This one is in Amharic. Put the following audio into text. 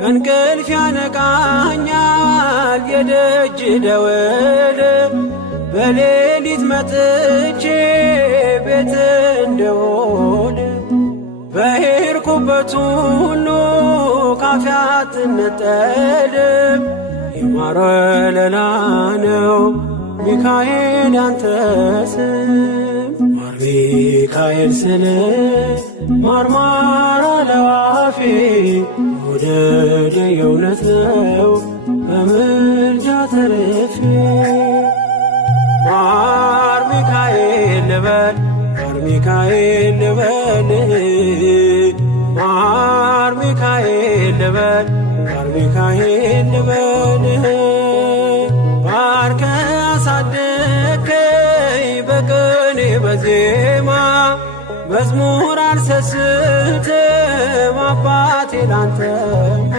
ከእንቅልፍ ያነቃኛል የደጅ ደወል በሌሊት መጥቼ ቤት እንደውል በሄድኩበት ሁሉ ካፌ አትነጠልም የማር ወለላ ነው ሚካኤል ያንተ ስም ማር ሚካኤል ስል ማርማር አለው አፌ መውደድ የእውነት ነው በምልጃ ተርፌ ማር ሚካኤል ልበል ማር ሚካኤል ልበል ማር ሚካኤል ልበል ማር ሚካኤል ልበል ባርከ አሳደከኝ በቅኔ በዜማ መዝሙር አልሰስትም አባቴ ላንተማ